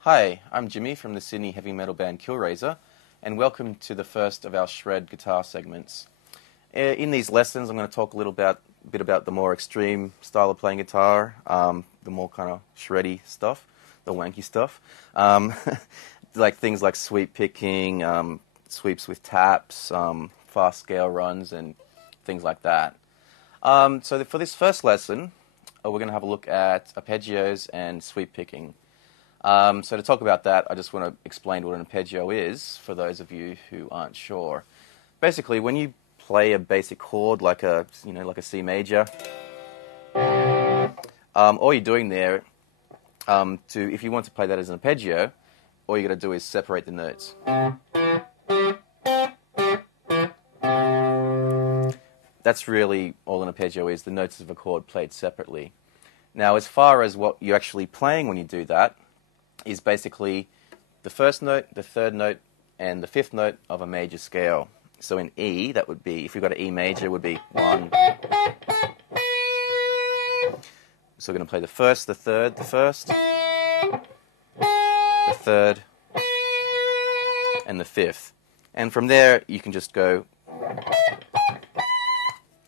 Hi, I'm Jimmy from the Sydney heavy metal band Killrazer, and welcome to the first of our shred guitar segments. In these lessons, I'm going to talk a bit about the more extreme style of playing guitar, the more kind of shreddy stuff, the wanky stuff, like things like sweep picking, sweeps with taps, fast scale runs, and things like that. For this first lesson, we're going to have a look at arpeggios and sweep picking. So to talk about that, I just want to explain what an arpeggio is for those of you who aren't sure. Basically, when you play a basic chord like a C major, all you're doing there, if you want to play that as an arpeggio, all you got to do is separate the notes. That's really all an arpeggio is, the notes of a chord played separately. Now, as far as what you're actually playing when you do that, is basically the first note, the third note, and the fifth note of a major scale. So in E, that would be, if you've got an E major, it would be 1. So we're going to play the first, the third, the first, the third, and the fifth. And from there, you can just go,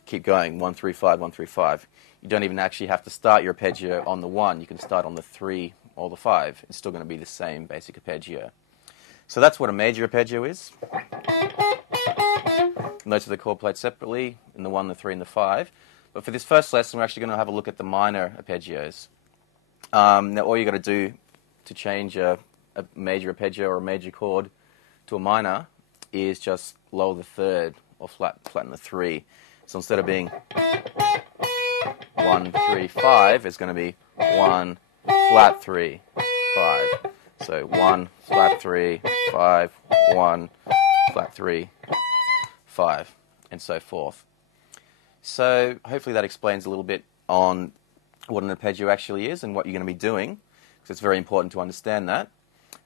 keep going, 1, 3, 5, 1, 3, 5. You don't even actually have to start your arpeggio on the 1. You can start on the 3 or the 5. It's still going to be the same basic arpeggio. So that's what a major arpeggio is. Notes of the chord played separately in the 1, the 3, and the 5. But for this first lesson, we're actually going to have a look at the minor arpeggios. Now, all you got to do to change a major arpeggio or a major chord to a minor is just lower the third or flatten the 3. So instead of being 1, 3, 5, it's going to be 1, flat 3, 5. So 1, flat 3, 5, 1, flat 3, 5, and so forth. So hopefully that explains a little bit on what an arpeggio actually is and what you're going to be doing, because it's very important to understand that.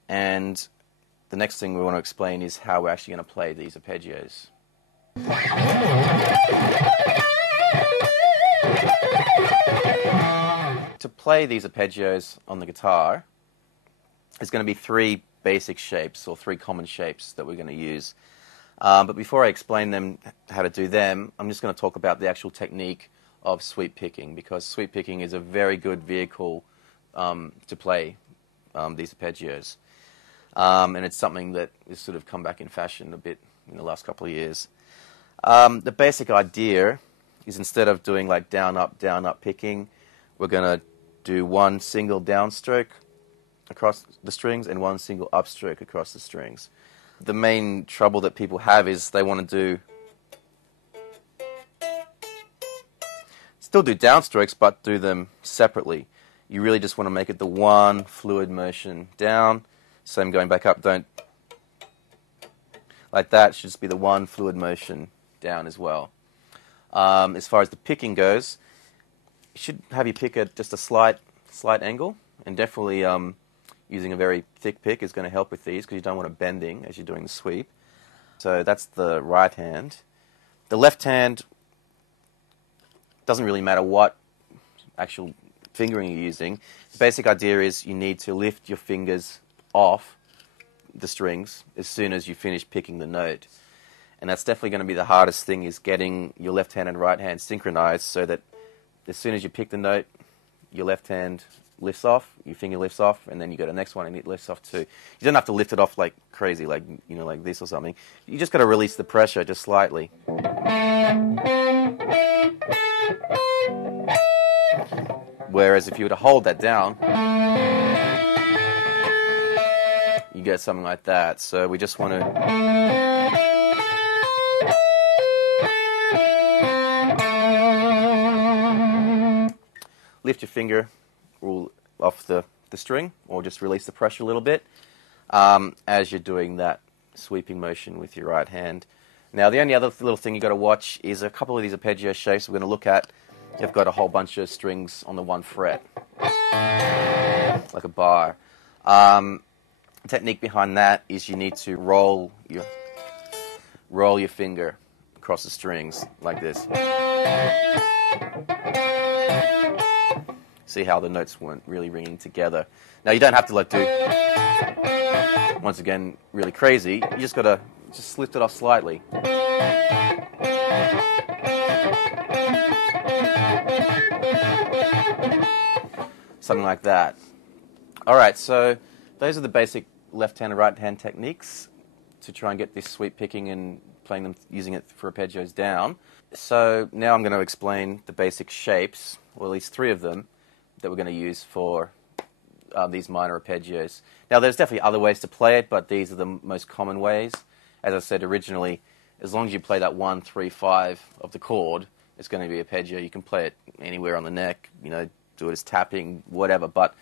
And the next thing we want to explain is how we're actually going to play these arpeggios. To play these arpeggios on the guitar, there's going to be 3 basic shapes, or 3 common shapes that we're going to use. But before I explain them, how to do them, I'm just going to talk about the actual technique of sweep picking, because sweep picking is a very good vehicle to play these arpeggios. And it's something that has sort of come back in fashion a bit in the last couple of years. The basic idea is, instead of doing like down, up picking, we're going to do one single downstroke across the strings and one single upstroke across the strings. The main trouble that people have is they want to still do downstrokes, but do them separately. You really just want to make it the one fluid motion down. Same going back up, don't like that. It should just be the one fluid motion down as well. As far as the picking goes, you should have your pick at just a slight angle, and definitely using a very thick pick is going to help with these, because you don't want it bending as you're doing the sweep. So that's the right hand. The left hand, doesn't really matter what actual fingering you're using. The basic idea is you need to lift your fingers off the strings as soon as you finish picking the note. And that's definitely going to be the hardest thing, is getting your left hand and right hand synchronized, so that as soon as you pick the note, your left hand lifts off, your finger lifts off, and then you go to the next one and it lifts off too. You don't have to lift it off like crazy, like, you know, like this or something. You just got to release the pressure just slightly. Whereas if you were to hold that down, you get something like that. So we just want to lift your finger off the string, or just release the pressure a little bit as you're doing that sweeping motion with your right hand. Now, the only other little thing you've got to watch is a couple of these arpeggio shapes we're going to look at. You've got a whole bunch of strings on the one fret, like a bar. The technique behind that is you need to roll your finger across the strings like this. See how the notes weren't really ringing together. Now you don't have to do, once again, really crazy. You just got to just lift it off slightly. Something like that. All right, so those are the basic left-hand and right-hand techniques to try and get this sweep picking and playing them, using it for arpeggios down. So now I'm going to explain the basic shapes, or at least 3 of them, that we're going to use for these minor arpeggios. Now there's definitely other ways to play it, but these are the most common ways. As I said originally, as long as you play that 1, 3, 5 of the chord, it's going to be arpeggio. You can play it anywhere on the neck, you know, do it as tapping, whatever, but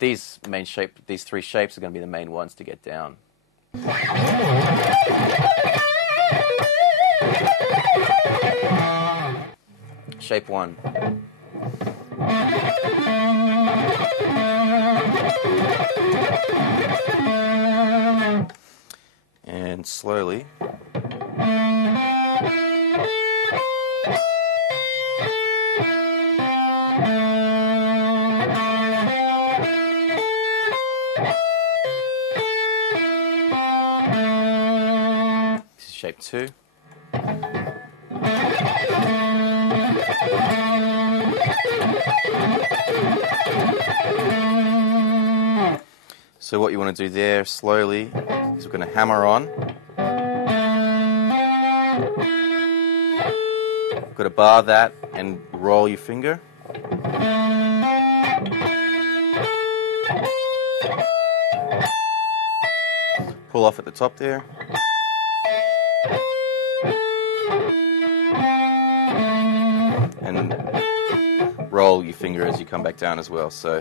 these 3 shapes are going to be the main ones to get down. Shape 1. And slowly. This is shape 2. So what you want to do there slowly is we're going to hammer on. You've got to bar that and roll your finger. Pull off at the top there. And roll your finger as you come back down as well. So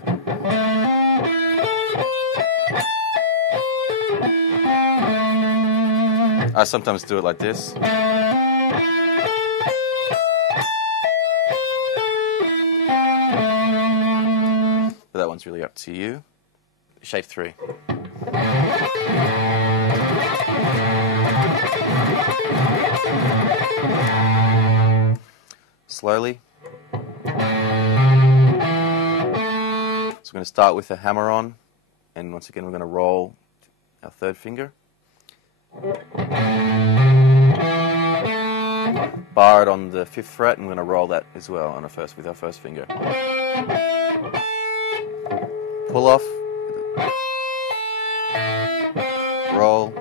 I sometimes do it like this. But that one's really up to you. Shape 3. Slowly. So we're going to start with a hammer on, and once again we're going to roll our 3rd finger. Bar it on the 5th fret, and we're going to roll that as well on with our 1st finger. Pull off, roll,